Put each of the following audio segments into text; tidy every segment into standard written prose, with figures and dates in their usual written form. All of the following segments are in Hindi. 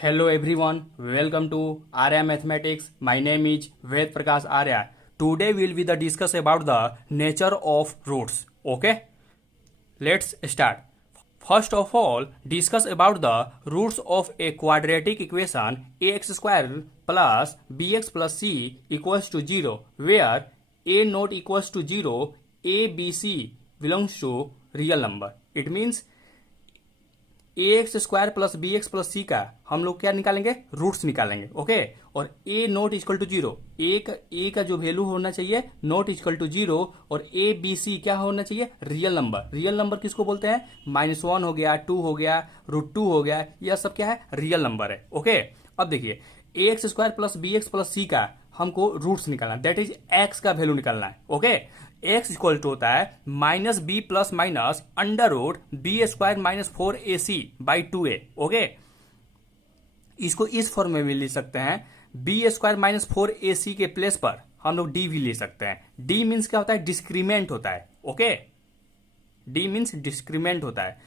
Hello everyone, welcome to Arya Mathematics. My name is Ved Prakash Arya. Today we will be the discuss about the nature of roots. Okay, let's start. First of all, discuss about the roots of a quadratic equation ax square plus bx plus c equals to 0, where a not equals to 0, a, b, c belongs to real number. It means a x square plus b x plus c का हम लोग क्या निकालेंगे, रूट्स निकालेंगे. ओके, और a not equal to 0, a का जो वैल्यू होना चाहिए नॉट इक्वल टू 0, और ए बी सी क्या होना चाहिए, रियल नंबर. रियल नंबर किसको बोलते हैं, -1 हो गया, 2 हो गया, √2 हो गया, यह सब क्या है, रियल नंबर है. ओके, अब देखिए a x square plus b x plus c का हमको रूट्स निकालना है, दैट इज एक्स का वैल्यू निकालना है. ओके, एक्स इक्वल टू होता है -b plus minus √b² - 4ac by 2a. Okay, इसको इस फॉर्म में भी लिख सकते हैं, b² - 4ac के प्लेस पर हम लोग d भी ले सकते हैं. d मीन्स क्या होता है, डिस्क्रीमेंट होता है. ओके, d मीन्स डिस्क्रीमेंट होता है.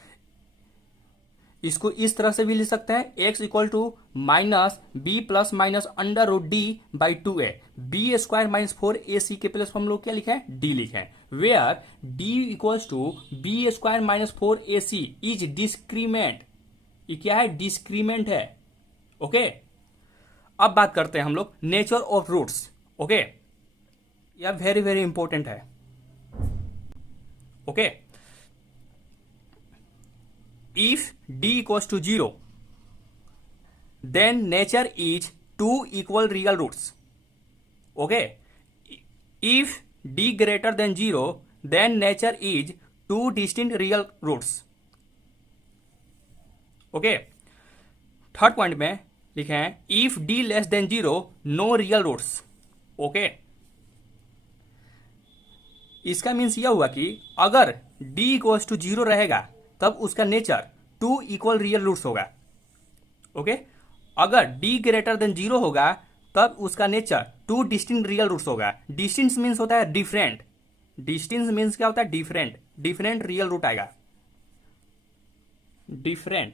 इसको इस तरह से भी लिख सकते हैं, x equal to -b plus minus √d by 2a. b² - 4ac के प्लस हम लोग क्या लिखे हैं, d लिखे हैं, where d equals to b² - 4ac is discriminant. ये क्या है, डिस्क्रीमेंट है. ओके, अब बात करते हैं हम लोग नेचर ऑफ रूट्स. ओके, यह वेरी वेरी इंपॉर्टेंट है. Okay, if d equals to 0, then nature is 2 equal real roots. Okay, if d greater than 0, then nature is 2 distinct real roots. Okay, third point में लिखे हैं if d less than 0, no real roots. Okay, इसका मीन्स यह हुआ कि अगर d इक्वल्स टू 0 रहेगा तब उसका नेचर 2 इक्वल रियल रूट्स होगा. ओके, अगर d ग्रेटर देन 0 होगा तब उसका नेचर 2 डिस्टिंक्ट रियल रूट्स होगा. डिस्टिंक्ट मीन्स होता है डिफरेंट. डिस्टिंक्ट मीन्स क्या होता है, डिफरेंट. डिफरेंट रियल रूट आएगा, डिफरेंट.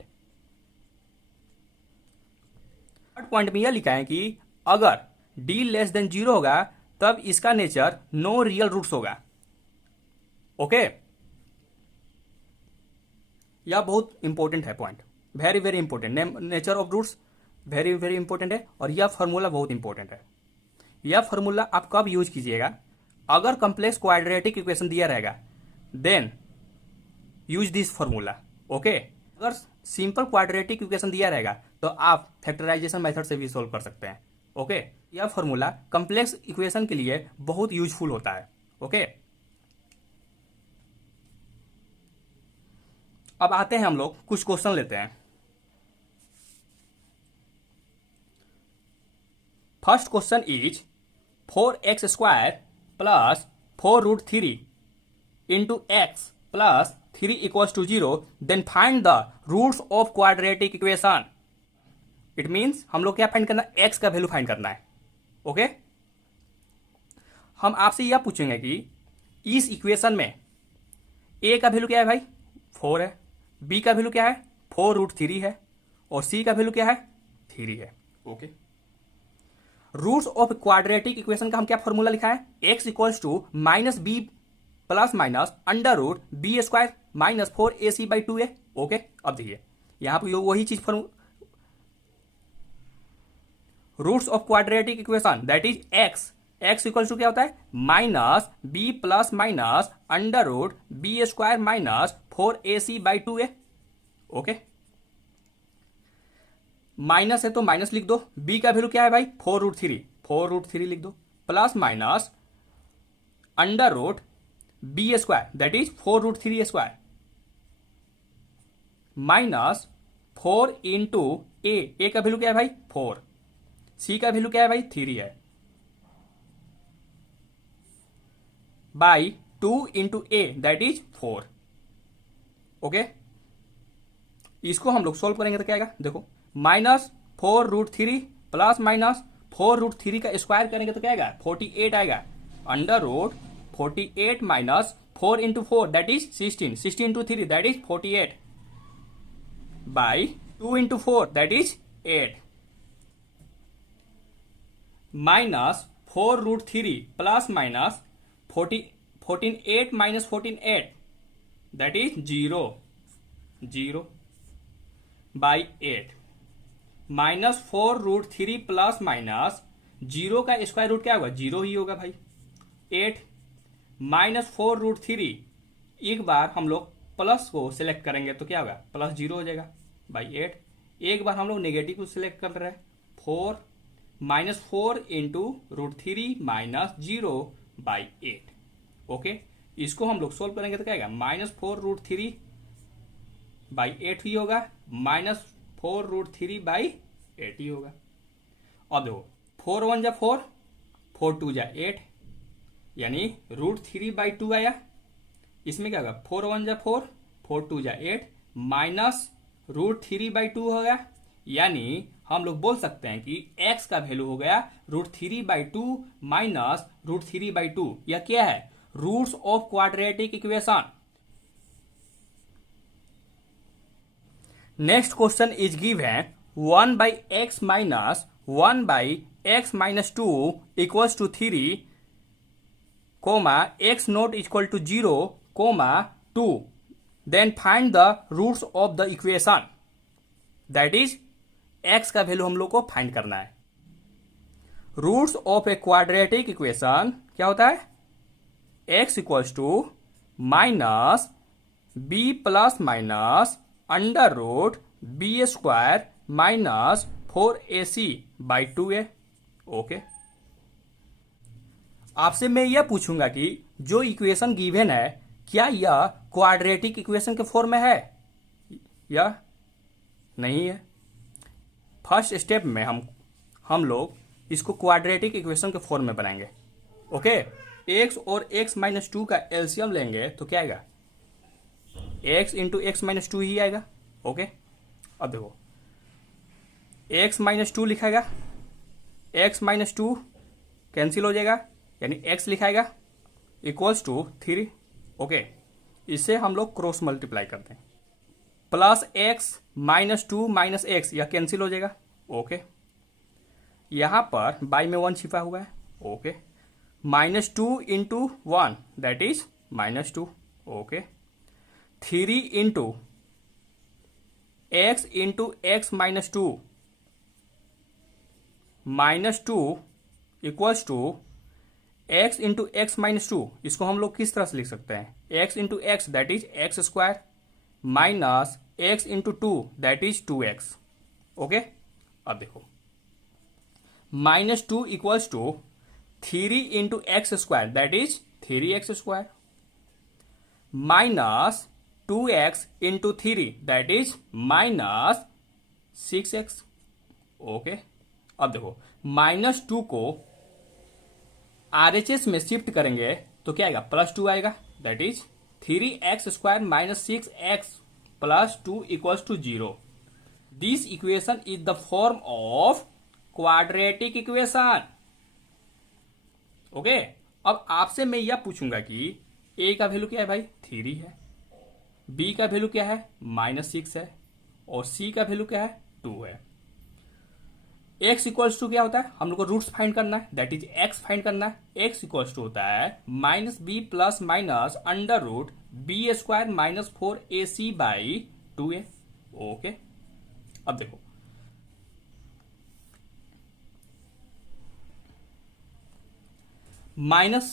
थर्ड पॉइंट में यह लिखा है कि अगर d लेस देन 0 होगा तब इसका नेचर नो रियल रूट्स होगा. ओके, यह बहुत इंपॉर्टेंट है point, very very important. Nature of roots very very important है, और यह फॉर्मूला बहुत इंपॉर्टेंट है. यह फॉर्मूला आप कब यूज कीजिएगा, अगर कॉम्प्लेक्स क्वाड्रेटिक इक्वेशन दिया रहेगा then use this formula. Okay, अगर सिंपल क्वाड्रेटिक इक्वेशन दिया रहेगा तो आप फैक्टराइजेशन मेथड से भी सोल्व कर सकते हैं. ओके, यह फॉर्मूला कॉम्प्लेक्स इक्वेशन के लिए बहुत यूजफुल होता है. ओके, अब आते हैं हम लोग कुछ क्वेश्चन लेते हैं. First question is 4x² plus 4√3 into x plus 3 equals to 0, then find the roots of quadratic equation. It means हम लोग क्या फाइंड करना है, x का वैल्यू फाइंड करना है. ओके, हम आपसे यह पूछेंगे कि इस इक्वेशन में a का वैल्यू क्या है भाई, 4 है, b का वैल्यू क्या है, 4√3 है, और c का वैल्यू क्या है, 3 है. Okay, roots of quadratic equation का हम क्या फॉर्मूला लिखा है, x equals to -b plus minus √b² - 4ac by 2a. Okay, अब देखिए यहां पर वही चीज roots of quadratic equation that is x equals to क्या होता है, -b plus minus √b² - 4ac by 2a. Okay, minus है तो माइनस लिख दो, b का वैल्यू क्या है भाई, 4√3 लिख दो, plus minus √b² that is 4√3² minus 4 into a का वैल्यू क्या है भाई, 4, c का वैल्यू क्या है भाई, 3 है, by 2 into a that is 4. Okay, इसको हम लोग सोल्व करेंगे तो क्या आएगा, देखो -4√3 प्लस माइनस 4√3 का स्क्वायर करेंगे तो क्या आएगा, 48 आएगा, √48 minus 4 into 4 that is 16 into 3 that is 48 by 2 into 4 that is 8 minus 4√3 plus minus 14 minus 14 that is 0 by 8 minus 4√3 plus minus 0 का स्क्वायर रूट क्या होगा? 0 ही होगा भाई। 8 माइनस 4√3 एक बार हम लोग प्लस को सिलेक्ट करेंगे तो क्या होगा? प्लस 0 हो जाएगा बाई 8। एक बार हम लोग नेगेटिव को सिलेक्ट कर रहे हैं 4 minus 4 into √3 minus 0 by 8। Okay, इसको हम लोग सोल्व करेंगे तो क्या आएगा? माइनस 4√3 बाई 8 ही होगा, माइनस 4√3 बाई 8 ही होगा। अब देखो 4 1 जा 4, 4 2 जा 8, यानी √3 बाई 2 आया। इसमें क्या होगा? 4 1 जा 4, 4 2 जा 8 माइनस √3 बाई 2 होगा, यानी हम लोग बोल सकते हैं कि x का वैल्यू हो गया √3 बाई 2 माइनस √3 बाई 2। यह क्या है? Roots of quadratic equation. Next question is given 1 by x minus 1 by x minus 2 equals to 3 comma x not equal to 0 comma 2। Then find the roots of the equation. That is x का वैल्यू हम लोग को फाइंड करना है। Roots of a quadratic equation क्या होता है? X equals to minus b plus minus under root b square minus 4ac by 2a। Okay, आपसे मैं यह पूछूंगा कि जो इक्वेशन गिवन है क्या यह क्वाड्रेटिक इक्वेशन के फॉर्म में है या नहीं है। फर्स्ट स्टेप में हम लोग इसको क्वाड्रेटिक इक्वेशन के फॉर्म में बनाएंगे। ओके, एक्स और एक्स माइनस 2 का एलसीएम लेंगे तो क्या आएगा? एक्स इंटू एक्स माइनस 2 ही आएगा। ओके, अब देखो एक्स माइनस 2 लिखाएगा, एक्स माइनस 2 कैंसिल हो जाएगा, यानी एक्स लिखाएगा इक्वल्स टू 3। ओके, इससे हम लोग क्रॉस मल्टीप्लाई करते हैं। Plus x minus 2 minus x, यह कैंसिल हो जाएगा। ओके, यहां पर बाई में 1 छिपा हुआ है। Okay, minus 2 into 1 that is minus 2। Okay, 3 into x into x minus 2 minus 2 equals to x into x minus 2। इसको हम लोग किस तरह से लिख सकते हैं? X into x that is x square minus x into 2 that is 2x। Okay, अब देखो minus 2 equals to 3 into x square that is 3x square minus 2x into 3 that is minus 6x। Okay, अब देखो माइनस 2 को RHS में शिफ्ट करेंगे तो क्या आएगा? प्लस 2 आएगा, that is 3x square minus 6x plus 2 equals to 0। This equation is the form of quadratic equation. Okay, अब आपसे मैं यह पूछूंगा कि a का वैल्यू क्या है भाई? 3 है, b का वैल्यू क्या है? -6 है, और c का वैल्यू क्या है? 2 है। x इक्वल्स टू क्या होता है? हम लोग को रूट्स फाइंड करना है, दैट इज x फाइंड करना है। x इक्वल्स टू होता है minus b plus minus under root b square minus 4ac by 2a। Okay, अब देखो माइनस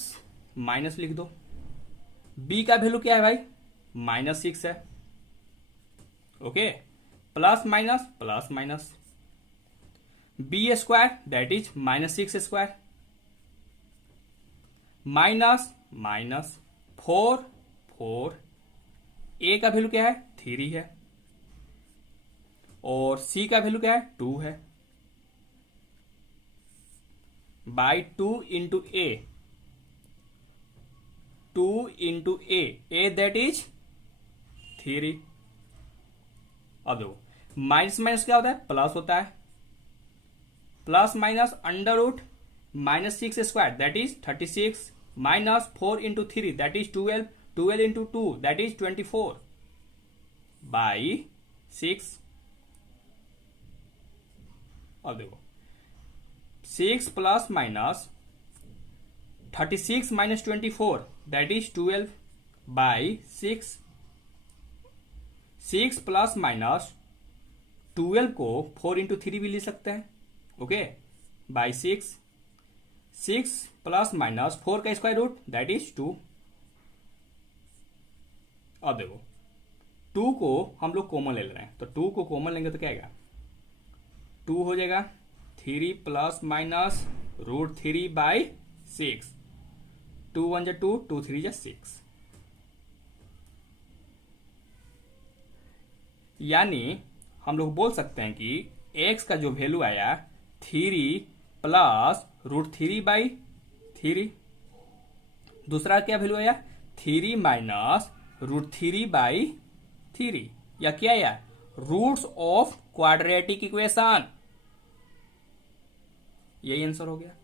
माइनस लिख दो, b का वैल्यू क्या है भाई? -6 है। Okay, plus minus plus minus b square that is -6 square minus minus 4 a का वैल्यू क्या है? 3 है, और सी का वैल्यू क्या है? 2 है, by 2 into A, 2 into A that is 3। अब देखो माइनस माइनस क्या होता है? प्लस होता है, plus minus under root -6 square that is 36 minus 4 into 3 that is 12, 12 into 2 that is 24 by 6। अब देखो 6 plus minus 36 minus 24 that is 12 by 6। 6 plus minus 12 को 4 इंटू 3 भी ले सकते हैं, ओके, बाई 6। 6 प्लस माइनस 4 का स्क्वायर रूट दैट इज 2। अब देखो 2 को हम लोग कॉमन ले रहे हैं, तो 2 को कॉमन लेंगे तो क्या आएगा, 2 हो जाएगा 3 प्लस माइनस रूट 3 बाई 6। 2 1 जा 2, 2 3 जा 6। यानी हम लोग बोल सकते हैं कि x का जो वैल्यू आया 3 प्लस रूट 3 बाई 3। दूसरा क्या वैल्यू आया 3 माइनस रूट 3 बाई 3, या क्या आया रूट्स ऑफ क्वाड्रेटिक इक्वेशन। यही आंसर हो गया।